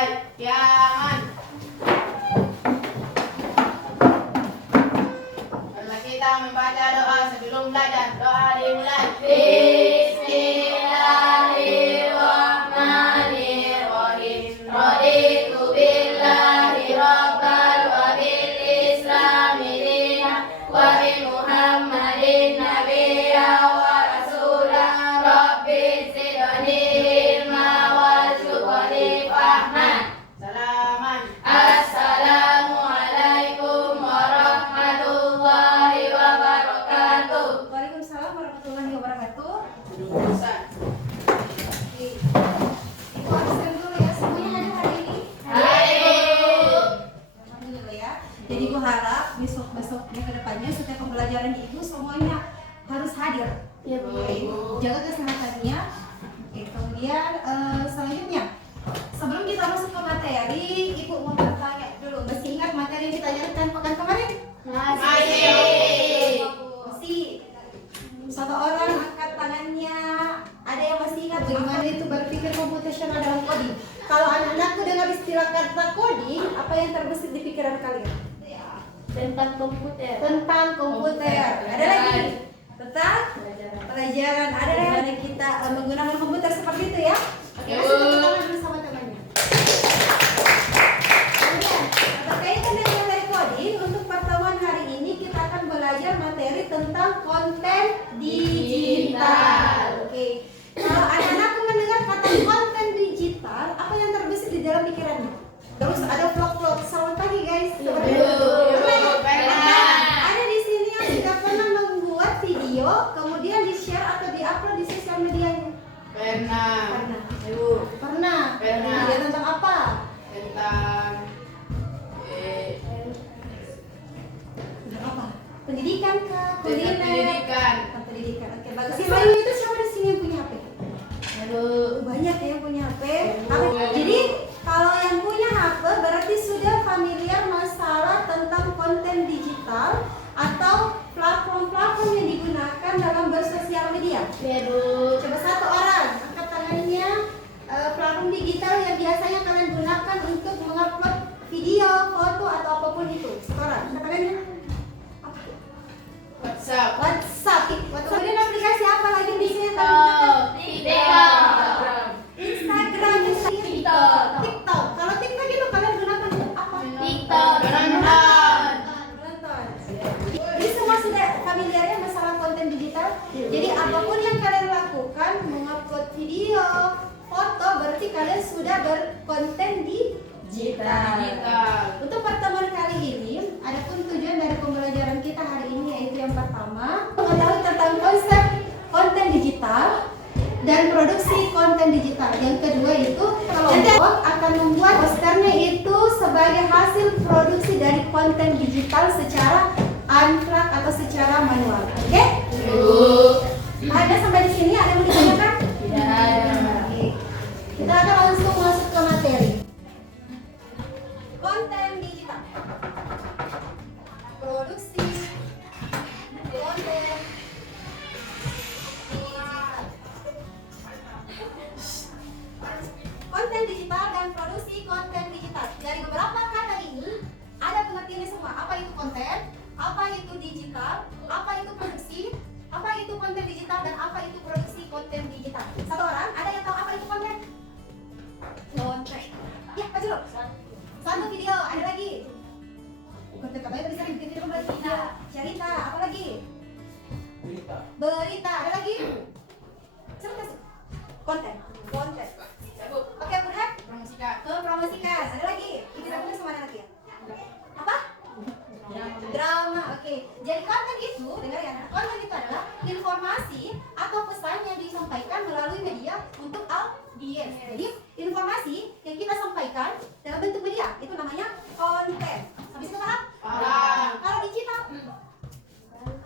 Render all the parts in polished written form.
mulai. Kiaman. Marilah kita membaca doa sebelum belajar. Doa dimulai. Bismillahirrahmanirrahim. Raditu billahi rabban wa bil islami dinan wa bi Muhammadin nabiyyan wa rasulan. Rabbi zidni ilma warzuqni fahman. Salaman. Assalamualaikum warahmatullahi wabarakatuh. Waalaikumsalam warahmatullahi wabarakatuh. Ustaz. Ibu absen dulu ya, semuanya hadir hari ini? Hadir. Alhamdulillah ya. Jadi ibu harap besok-besoknya ke depannya setiap pembelajaran ibu semuanya harus hadir. Ya, Bu. Oke. Jaga kesehatannya. Oke, kemudian selanjutnya sebelum kita masuk ke materi, ibu mau bertanya dulu. Masih ingat materi yang kita ajarkan pekan kemarin? Masih. Masih. Satu orang angkat tangannya. Ada yang masih ingat bagaimana itu berpikir komputasional dalam coding? Kalau anak-anakku dengar istilah kata coding, apa yang terbesit di pikiran kalian? Tentang komputer. Tentang komputer. Ada lagi? Tentang pelajaran. Ada yang kita menggunakan komputer seperti itu ya? Oke, kasih tepuk tangan dulu sama temannya. Kemudian, berkaitan dengan materi coding, untuk pertemuan hari ini kita akan belajar materi tentang konten digital. Oke. Kalau anak-anakku mendengar kata konten digital, apa yang terbesit di dalam pikirannya? Terus ada vlog-vlog. Selamat pagi guys. Seperti itu. Pernah. Ada di sini yang sudah pernah membuat video, kemudian di-share atau di-upload di sosial medianya? Pernah. Pernah. Ibu. Pernah. Pernah. Video tentang apa? Tentang Tentang apa? Pendidikan kah? Kuliner? pendidikan. Tentang pendidikan. Oke, bagus. Si Bayu itu siapa di sini yang punya HP? Banyak ya yang punya HP. Jadi kalau yang punya HP berarti sudah familiar masalah tentang konten digital atau platform-platform yang digunakan dalam bersosial media. Ya, Bu. Coba satu orang angkat tangannya, platform digital yang biasanya kalian gunakan untuk mengupload video, foto atau apapun itu. Satu orang angkat tangannya. Apa? WhatsApp. WhatsApp. Kemudian aplikasi apa lagi di sini yang kalian gunakan? Instagram, TikTok. TikTok. Kalau TikTok itu kalian gunakan apa? TikTok. Menonton. Menonton. Jadi semua sudah familiar ya masalah konten digital. Jadi apapun yang kalian lakukan, mengupload video, foto, berarti kalian sudah berkonten digital. Untuk pertemuan kali ini, adapun tujuan dari pembelajaran kita hari ini yaitu yang pertama, mengetahui tentang konsep konten digital dan produksi konten digital. Yang kedua itu kelompok akan membuat posternya itu sebagai hasil produksi dari konten digital secara unplug atau secara manual. Oke? Ada sampai di sini ada yang mau ditanyakan? Oke. Kita akan langsung masuk ke materi. Konten digital. Produksi konten konten digital dan produksi konten digital. Dari beberapa kata ini ada pengertiannya semua. Apa itu konten? Apa itu digital? Apa itu produksi? Apa itu konten digital dan apa itu produksi konten digital? Satu orang ada yang tahu apa itu konten? Konten. Ya, maju dulu. Satu video, ada lagi. Konten katanya tadi sering bikin video berarti cerita, apa lagi? Berita, ada lagi? Siapa kasih? Konten. Oke, Burhan. Promosikan. Promosikan. Ada lagi? Ini namanya sama ada lagi ya? Apa? Drama. Oke. Jadi konten itu, dengar ya, konten itu adalah informasi atau pesan yang disampaikan melalui media untuk audiens. Jadi informasi yang kita sampaikan dalam bentuk media itu namanya konten. Habis itu paham? Paham. Kalau digital, itu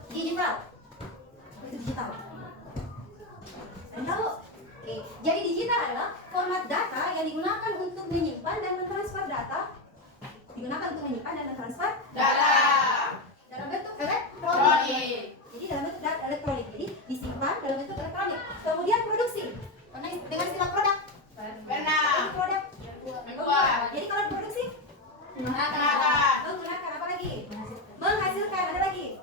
digital. Kalian tahu? Oke. Jadi digital adalah format data yang digunakan untuk menyimpan dan mentransfer data. Data. Dalam bentuk elektronik. Elektronik. Jadi dalam bentuk data elektronik. Jadi disimpan dalam bentuk elektronik. Kemudian produksi. Dengan istilah produk. Pernah. Produk. Membuat. Menggunakan apa lagi? Menghasilkan, ada lagi.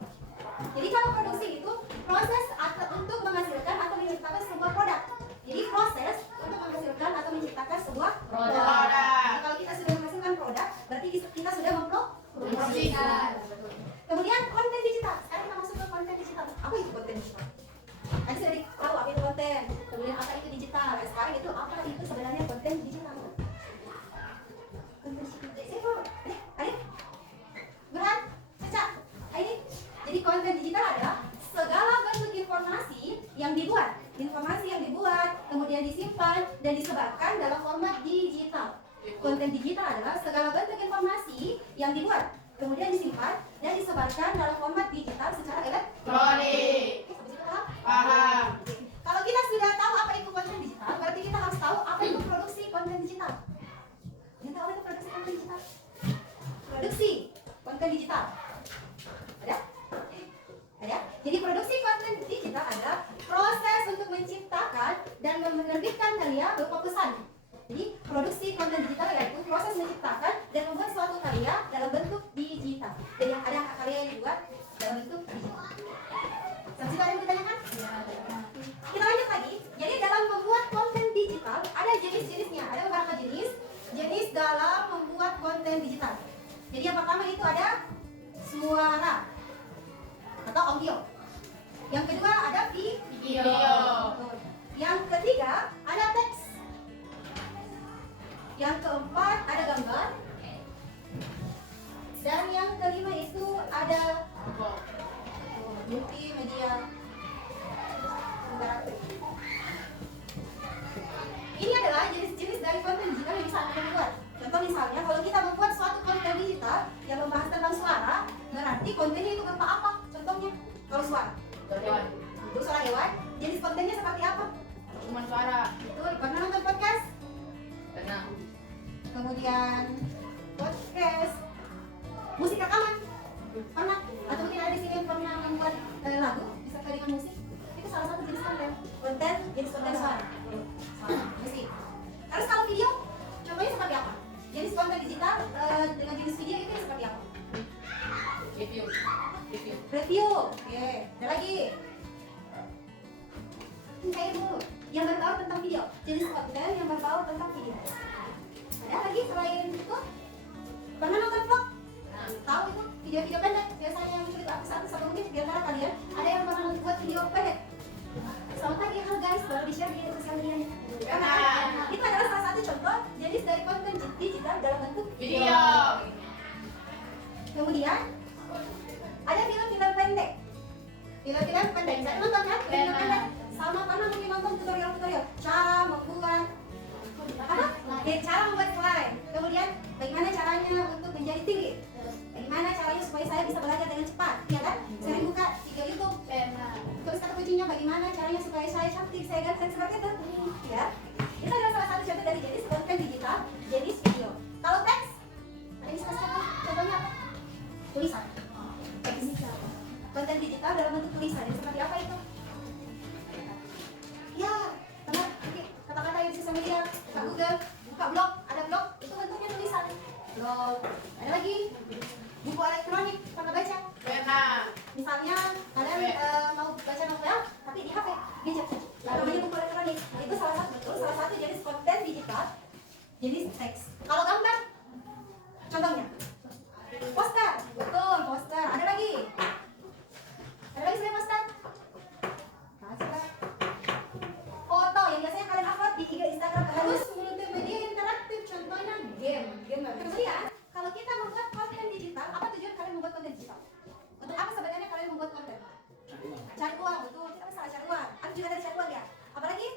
Jadi kalau produksi itu proses untuk menghasilkan atau menciptakan sebuah produk. Jadi proses untuk menghasilkan atau menciptakan sebuah produk. Jadi kalau kita sudah menghasilkan produk, berarti kita sudah mempromosikan. Kemudian konten digital. Sekarang kita masuk ke konten digital. Apa itu konten digital? Tadi sudah tahu apa itu konten, kemudian apa itu digital. Sekarang itu apa itu sebenarnya konten digital? Konten digital. Ayo, Burhan, Caca, ini. Jadi konten digital adalah segala bentuk informasi yang dibuat, kemudian disimpan dan disebarkan dalam format digital. Konten digital adalah segala bentuk informasi yang dibuat, kemudian disimpan dan disebarkan dalam format digital secara elektronik. Sampai situ paham? Kalau kita sudah tahu apa itu konten digital, berarti kita harus tahu apa itu produksi konten digital. Kita tahu apa itu produksi konten digital? Produksi konten digital. Ada? Ada? Jadi produksi konten digital adalah proses untuk menciptakan dan menerbitkan karya berupa pesan. Jadi produksi konten digital yaitu proses menciptakan dan membuat suatu karya dalam bentuk digital. Jadi ada karya yang dibuat dalam bentuk digital. Sampai situ ada yang ditanyakan? Kita lanjut lagi. Jadi dalam membuat konten digital ada jenis-jenisnya. Ada beberapa jenis dalam membuat konten digital. Jadi yang pertama itu ada suara atau audio. Yang kedua ada video. Yang ketiga ada teks. Yang keempat ada gambar. Dan yang kelima itu ada multimedia. Ini adalah jenis-jenis dari konten digital yang bisa Anda buat. Contoh misalnya, kalau kita membuat suatu konten digital yang membahas tentang suara, berarti kontennya itu berupa apa? Contohnya, kalau suara. Untuk suara hewan, jenis kontennya seperti apa? Cuman suara. Betul, pernah nonton podcast? Pernah. Kemudian podcast, musik rekaman, pernah? Atau mungkin ada di sini yang pernah membuat lagu disertai dengan musik? Itu salah satu jenis konten jenis konten suara. Musik. Terus kalau video, contohnya seperti apa? Jenis konten digital dengan jenis video itu seperti apa? Review. Oke. Ada lagi. Kayak dulu yang berbau tentang video. Jenis konten yang berbau tentang video. Ada lagi selain itu? Pernah nonton vlog? Tahu itu video-video pendek. Biasanya yang menculik satu mungkin di antara kalian ada yang pernah membuat video pendek. Selamat pagi, halo guys, baru di-share di sosial medianya. Itu adalah salah satu contoh jenis dari konten digital dalam bentuk video. Kemudian ada film-film pendek. Film-film pendek, saya nonton kan? Film pendek. Sama pernah mungkin nonton tutorial-tutorial cara membuat apa? Cara membuat slide. Kemudian bagaimana caranya untuk menjadi tinggi? Bagaimana caranya supaya saya bisa belajar dengan cepat? Ya kan? Sering buka video YouTube. Terus kata kuncinya bagaimana caranya supaya saya cantik, saya ganteng seperti itu. Ya. Itu adalah salah satu contoh dari jenis konten digital, jenis video. Kalau teks, ada yang bisa kasih contoh? Contohnya apa? Tulisan. Teks. Konten digital dalam bentuk tulisan. Jadi seperti apa itu? Ya, teman, kata-kata yang di sosial media, buka Google, buka blog, ada blog, itu bentuknya tulisan. Blog. Ada lagi buku elektronik, pernah baca? Pernah. Misalnya kalian mau baca novel tapi di HP, gadget. Namanya buku elektronik. Itu salah satu jenis konten digital, jenis teks. Kalau gambar, contohnya poster, betul poster. Ada lagi selain poster? Foto yang biasanya kalian upload di IG, Instagram. Terus multimedia interaktif, contohnya game. Kemudian kalau kita membuat konten digital, apa tujuan kalian membuat konten digital? Untuk apa sebenarnya kalian membuat konten? Cari uang, betul. Kita salah cari uang. Ada juga dari cari uang ya. Apalagi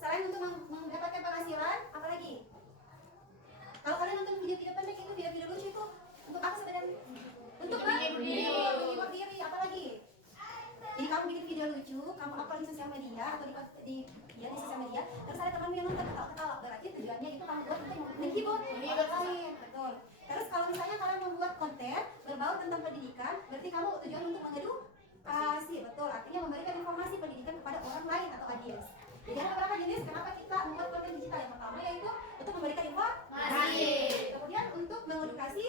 selain untuk mendapatkan penghasilan, apalagi? Kalau kalian nonton video-video pendek itu, video-video lucu itu untuk apa sebenarnya? Untuk menghibur diri. Apalagi? Jadi kamu bikin video lucu, kamu upload di sosial media atau di sosial media, terus ada temanmu yang nonton ketawa-ketawa, berarti tujuannya itu kamu buat untuk menghibur orang lain, betul. Terus kalau misalnya kalian membuat konten berbau tentang pendidikan, berarti kamu tujuan untuk mengedukasi, betul. Artinya memberikan informasi pendidikan kepada orang lain atau audiens. Jadi ada beberapa jenis kenapa kita membuat konten digital. Yang pertama yaitu untuk memberikan informasi, kemudian untuk mengedukasi,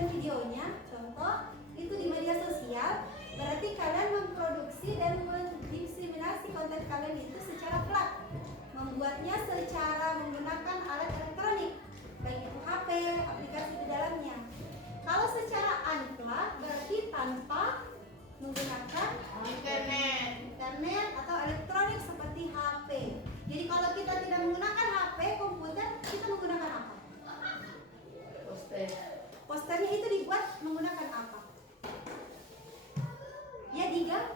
konten videonya, contoh itu di media sosial, berarti kalian memproduksi dan mendiseminasi konten kalian itu secara flat, membuatnya secara menggunakan alat elektronik, baik itu HP, aplikasi di dalamnya. Kalau secara unplug berarti tanpa menggunakan internet atau elektronik seperti HP. Jadi kalau kita tidak menggunakan HP, komputer, kita menggunakan apa? Posternya itu dibuat menggunakan apa? Ya digambar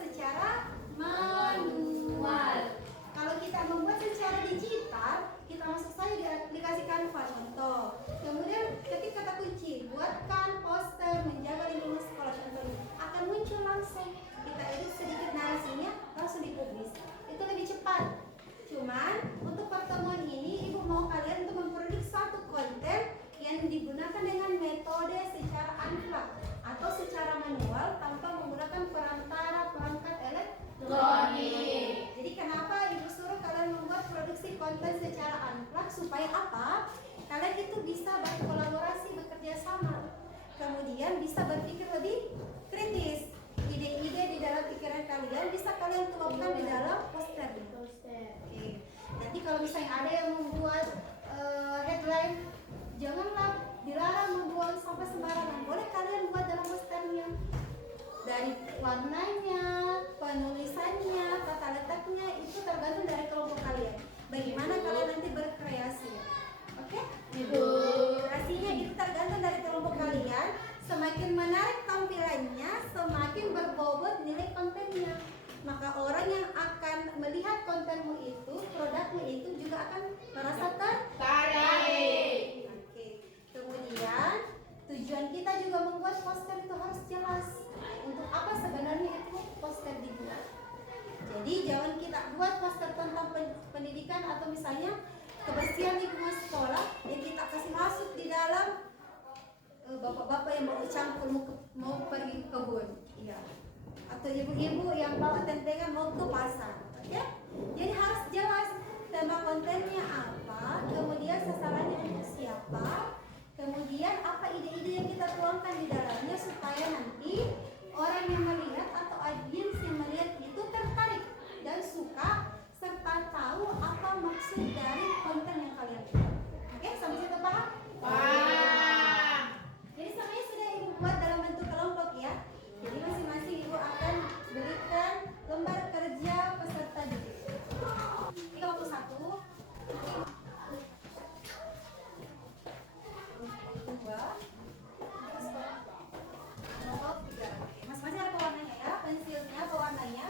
secara manual. Kalau kita membuat secara digital, kita masuk saja di aplikasi Canva contoh. Kemudian ketik kata kunci, buatkan poster menjaga lingkungan sekolah contoh, akan muncul langsung. Kita edit sedikit narasinya, langsung dipublis. Itu lebih cepat. Cuman untuk pertemuan ini ibu mau kalian untuk memproduksi satu konten yang digunakan dengan metode secara unplug atau secara manual tanpa menggunakan perangkat elektronik. Jadi kenapa ibu suruh kalian membuat produksi konten secara unplug supaya apa? Kalian itu bisa berkolaborasi, bekerja sama, kemudian bisa berpikir lebih kritis. Ide-ide di dalam pikiran kalian bisa kalian tuangkan di dalam poster. Oke. Nanti kalau misalnya ada yang membuat headline, janganlah dilarang membuang sampah sembarangan. Boleh kalian buat dalam posternya. Dari warnanya, penulisannya, tata letaknya itu tergantung dari kelompok kalian. Bagaimana kalian nanti berkreasi? Oke? Kreasinya itu tergantung dari kelompok kalian. Semakin menarik tampilannya, semakin berbobot nilai kontennya. Maka orang yang akan melihat kontenmu itu, produkmu itu juga akan merasa tertarik. Oke. Kemudian tujuan kita juga membuat poster itu harus jelas. Untuk apa sebenarnya itu poster dibuat? Jadi jangan kita buat poster tentang pendidikan atau misalnya kebersihan lingkungan sekolah yang kita kasih masuk di dalam bapak-bapak yang mau campur mau pergi ke kebun, iya, atau ibu-ibu yang bawa tentengan mau ke pasar, ya. Jadi harus jelas tema kontennya apa, kemudian sasarannya untuk siapa, kemudian apa ide-ide yang kita tuangkan di dalamnya supaya nanti orang yang melihat atau audiens yang melihat itu tertarik dan suka serta tahu apa maksud dari konten yang kalian buat. Oke, sampai situ paham? Paham. Jadi semuanya sudah ibu buat dalam bentuk kelompok ya. Jadi masing-masing ibu akan berikan lembar kerja peserta didik. 31. Masing-masing ada pewarnanya ya, pensilnya, pewarnanya.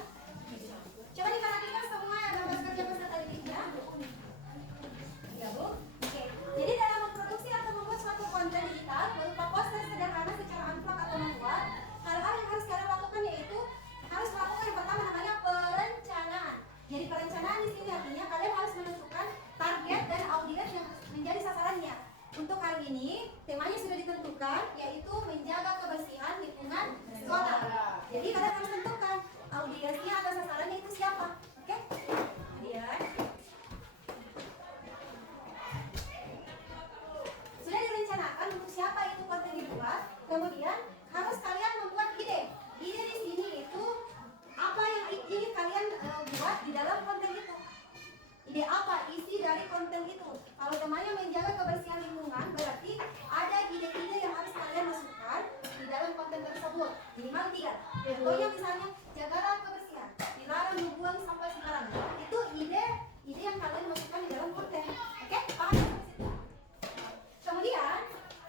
Coba diperhatikan semua ya lembar kerja peserta didiknya. Ya Bu. Oke. Jadi dalam memproduksi atau membuat suatu konten digital berupa poster sederhana secara unplug atau manual, hal-hal yang harus kalian lakukan yaitu harus melakukan yang pertama namanya perencanaan. Jadi perencanaan di sini artinya kalian harus menentukan target dan audiens yang menjadi sasarannya. Untuk hari ini temanya sudah ditentukan yaitu menjaga kebersihan lingkungan sekolah. Jadi kalian harus tentukan audiensnya atau sasarannya itu siapa. Oke? Kemudian sudah direncanakan untuk siapa itu konten dibuat. Kemudian harus kalian membuat ide. Ide di sini itu apa yang ingin kalian buat di dalam konten itu. Ide apa isi dari konten itu? Kalau temanya menjaga kebersihan lingkungan, berarti ada ide-ide yang harus kalian masukkan di dalam konten tersebut. Minimal 3. Contohnya misalnya, jagalah kebersihan, dilarang membuang sampah sembarangan. Itu ide yang kalian masukkan di dalam konten. Oke? Paham ya? Kemudian,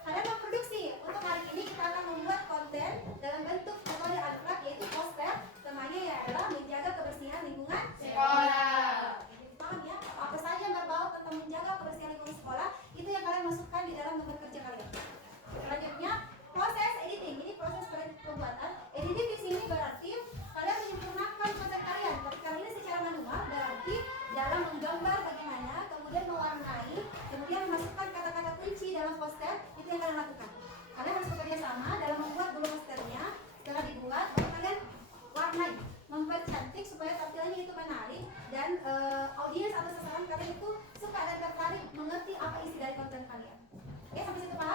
kalian memproduksi. Untuk hari ini kita akan membuat konten dalam bentuk metode unplug yaitu poster. Temanya adalah menjaga kebersihan lingkungan Sekolah. Paham ya? Apa saja yang berbau tentang menjaga kebersihan lingkungan sekolah itu yang kalian masukkan di dalam lembar kerja kalian. Selanjutnya proses editing. Ini proses pembuatan. Editing di sini berarti kalian menyempurnakan konten kalian. Ketika ini secara manual berarti dalam menggambar bagaimana, kemudian mewarnai, kemudian memasukkan kata-kata kunci dalam poster itu yang kalian lakukan. Kalian harus bekerja sama dalam membuat dulu posternya. Setelah dibuat, baru kalian warnai, mempercantik supaya tampilannya itu menarik dan audiens atau sasaran kalian itu suka dan tertarik mengerti apa isi dari konten kalian. Oke, sampai situ paham?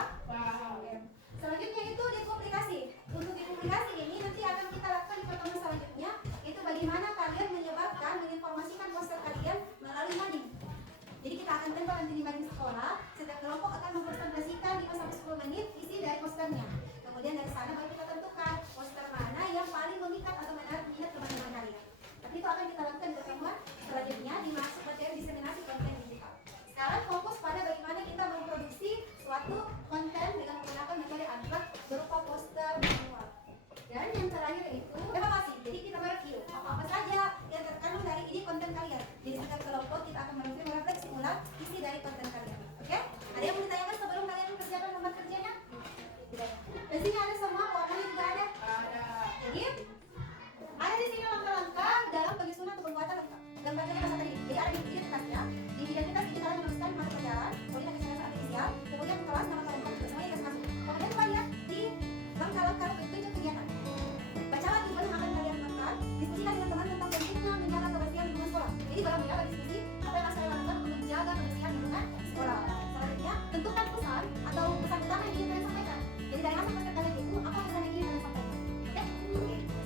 dibagi sekolah, setiap kelompok akan mempresentasikan 5-10 menit isi dari posternya. Kemudian dari sana baru kita tentukan poster mana yang paling memikat atau menarik minat teman-teman kalian. Tapi itu akan kita lakukan di pertemuan selanjutnya di masuk materi diseminasi konten digital. Sekarang fokus pada bagaimana kita memproduksi suatu konten dengan menggunakan metode unplug berupa poster manual. Dan yang terakhir itu evaluasi. Jadi kita mereview apa-apa saja yang terkandung dari ini konten kalian. Jadi setiap kelompok kita akan merefleksi ulang isi dari konten kalian. Oke? Ada yang mau ditanyakan sebelum kalian mengerjakan lembar kerjanya? Tidak. Di sini ada semua, warnanya juga ada. Ada. Jadi ada di sini langkah-langkah dalam penyusunan atau pembuatan lembar kerja bahasa tadi. Jadi ada di identitas ya. Di identitas ini kalian menuliskan nama pelajaran, kemudian ada cara inisial, kemudian kelas, nama kelompok, semuanya dikasih masuk. Kemudian kita lihat di langkah-langkah petunjuk kegiatan. Baca lagi belum akan kalian lakukan. Diskusikan dengan teman tentang pentingnya menjaga kebersihan lingkungan sekolah. Jadi baru menjaga diskusi apa yang harus kalian lakukan untuk menjaga kebersihan lingkungan sekolah. Selanjutnya tentukan pesan atau pesan utama yang ingin kalian sampaikan. Jadi dari hasil poster kalian itu apa pesan yang ingin kalian sampaikan? Oke.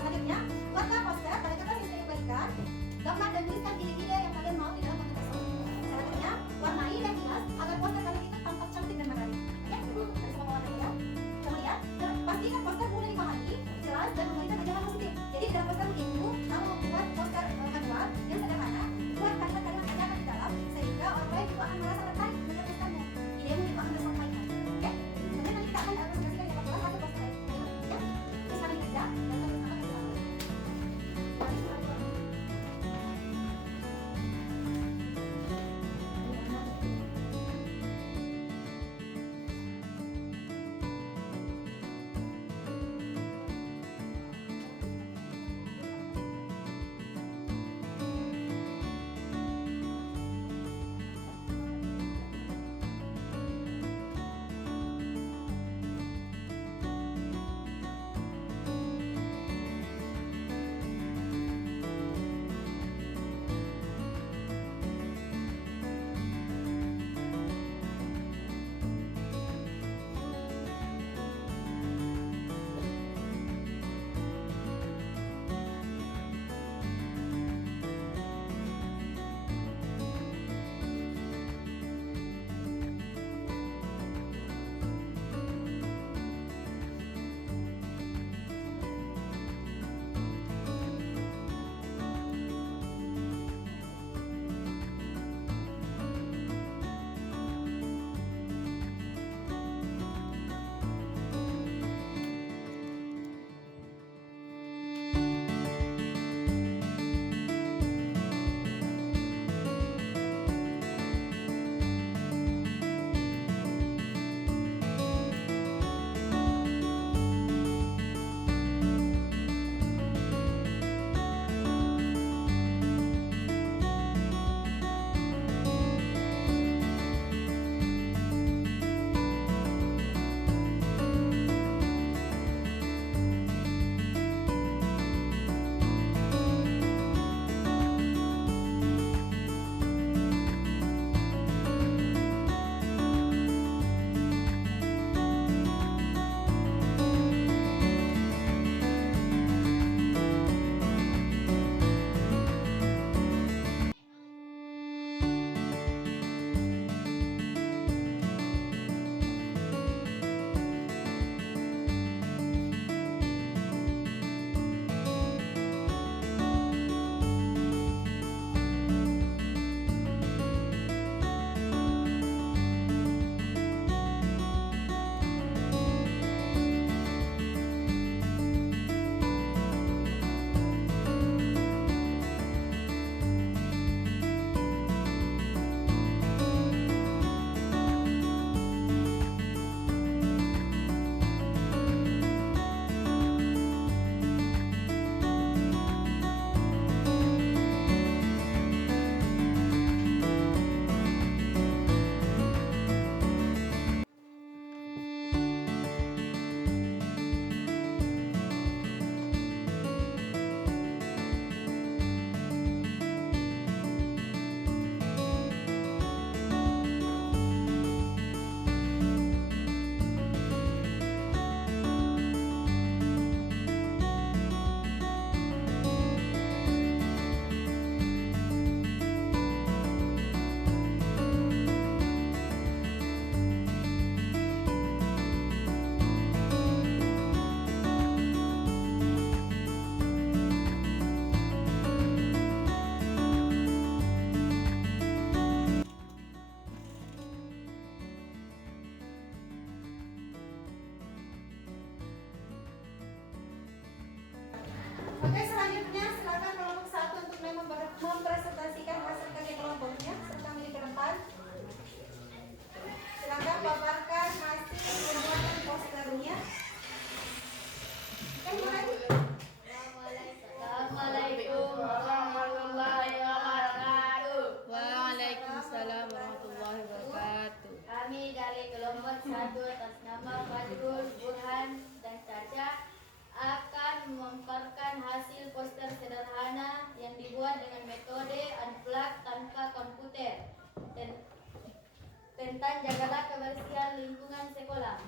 Selanjutnya buatlah poster pada kertas yang sudah dibagikan. Gambar dan tuliskan ide-ide yang kalian mau di dalam konten tersebut. Selanjutnya warnai dan hias agar poster kalian itu tampak cantik dan menarik. Ya, ada semua warna ya. Kemudian pastikan poster mudah dipahami, jelas dan memberikan ajaran positif. Jadi dalam poster itu, kamu membuat poster manual yang sederhana, buat kalimat-kalimat ajaran di dalam, sehingga orang lain juga akan merasa tertarik dengan postermu. Idemu juga akan tersampaikan. Oke? Kemudian nanti kita akan presentasikan di kelas hasil poster itu. Ya? Terus kalian kerja dan kita bersama ke sana. tentang jagalah kebersihan lingkungan sekolah.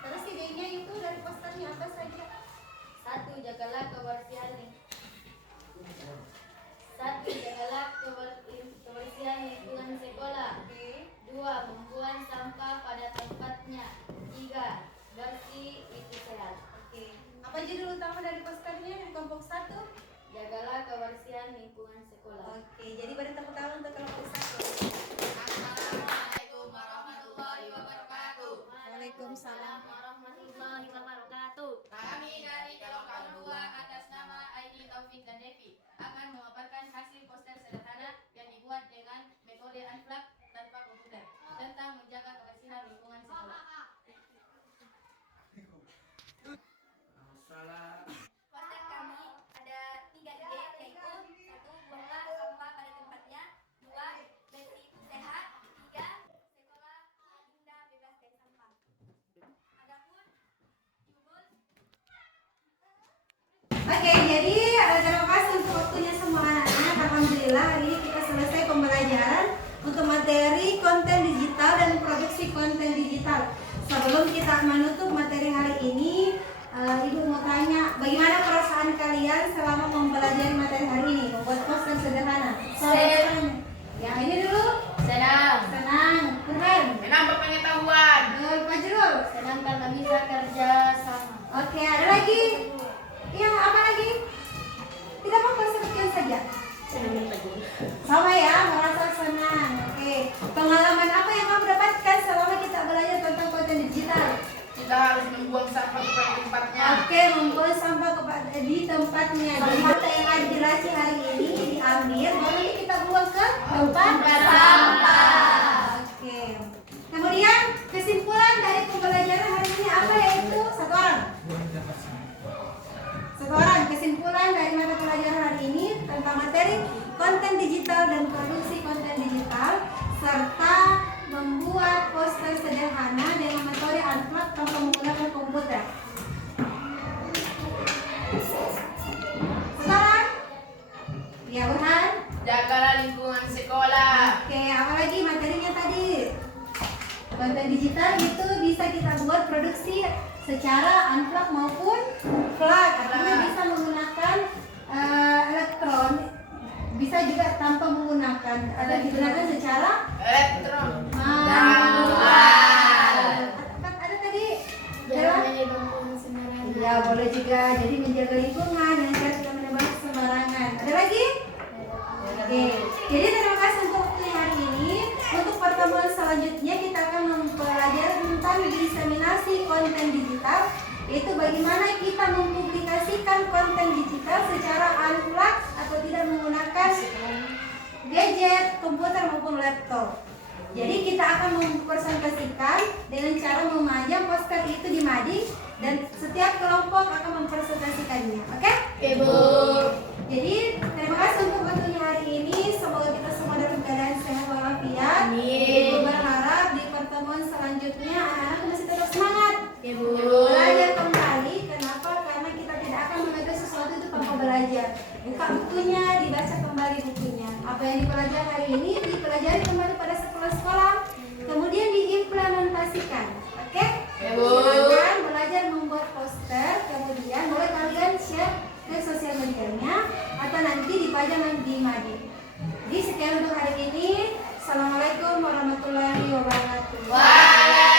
Terus idenya itu dari posternya apa saja? 1. Jagalah kebersihan kebersihan lingkungan sekolah. 2. Membuang sampah pada tempatnya. 3. Bersih itu sehat. Apa judul utama dari posternya di kelompok 1? Jagalah kebersihan lingkungan sekolah. Jadi beri tepuk tangan untuk kelompok 1. Assalamualaikum warahmatullahi wabarakatuh. Waalaikumsalam. Warahmatullahi wabarakatuh. Kami dari kelompok 2 atas nama Aini, Taufik, dan Devi akan memaparkan hasil poster sederhana yang dibuat dengan metode unplug tanpa komputer tentang menjaga kebersihan lingkungan sekolah. Poster kami ada 3 ide, yaitu 1. Buanglah sampah pada tempatnya. 2. Bersih sehat. 3. Sekolah indah bebas dari sampah. Adapun judul Jadi terima kasih untuk waktunya semua anak-anak. Alhamdulillah hari ini kita selesai pembelajaran untuk materi konten digital dan produksi konten digital. Sebelum kita menutup materi hari ini, Ibu mau tanya, bagaimana perasaan kalian selama mempelajari materi hari ini? Membuat poster sederhana. Ya ini dulu. Senang. Keren. Menambah pengetahuan. Fajrul. Senang karena bisa kerja sama. Oke, ada lagi? Iya, apa lagi? Tidak apa-apa, seperti saja. Sama ya, merasa senang. Oke. Pengalaman apa yang kamu dapatkan selama kita belajar tentang konten digital? Kita harus membuang sampah pada tempatnya. Oke, membuang sampah di tempatnya. Jadi data yang ada di Rasi hari ini diambil, lalu kita buang ke tempat sampah. Oke. Kemudian kesimpulan dari pembelajaran hari ini apa, yaitu satu orang. Kesimpulan dari mata pelajaran hari ini tentang materi konten digital dan produksi konten digital serta membuat poster sederhana dengan metode unplug tanpa menggunakan komputer. Sekarang, ya Burhan. Jagalah lingkungan sekolah. Oke, apa lagi materinya tadi? Konten digital itu bisa kita buat produksi secara unplug maupun plug, artinya bisa menggunakan elektron, bisa juga tanpa menggunakan atau digunakan secara Elektron. Ada tadi Jangan jalan? menyebabkan sembarangan. Iya, boleh juga. Jadi menjaga lingkungan dan cara tidak menebak sembarangan. Ada lagi? Oke. Jadi terima kasih untuk waktunya hari ini. Untuk pertemuan selanjutnya kita akan mempelajari tentang diseminasi konten digital, yaitu bagaimana kita mempublikasikan konten digital secara unplug atau tidak menggunakan gadget, komputer maupun laptop. Jadi kita akan mempresentasikan dengan cara memajang poster itu di mading dan setiap kelompok akan mempresentasikannya. Oke? Ibu. Jadi terima kasih untuk waktunya hari ini. Semoga kita semua dalam keadaan sehat walafiat. Amin. Ibu berharap di pertemuan selanjutnya anak-anak masih tetap semangat. Ibu. Belajar kembali. Kenapa? Karena kita tidak akan mengajar sesuatu itu tanpa belajar. Buka bukunya, dibaca kembali bukunya. Apa yang dipelajari hari ini dipelajari kembali pada sekolah-sekolah, kemudian diimplementasikan. Oke? Silakan belajar membuat poster, kemudian boleh kalian share ke sosial medianya atau nanti dipajang di mading. Jadi sekian untuk hari ini. Assalamualaikum warahmatullahi wabarakatuh.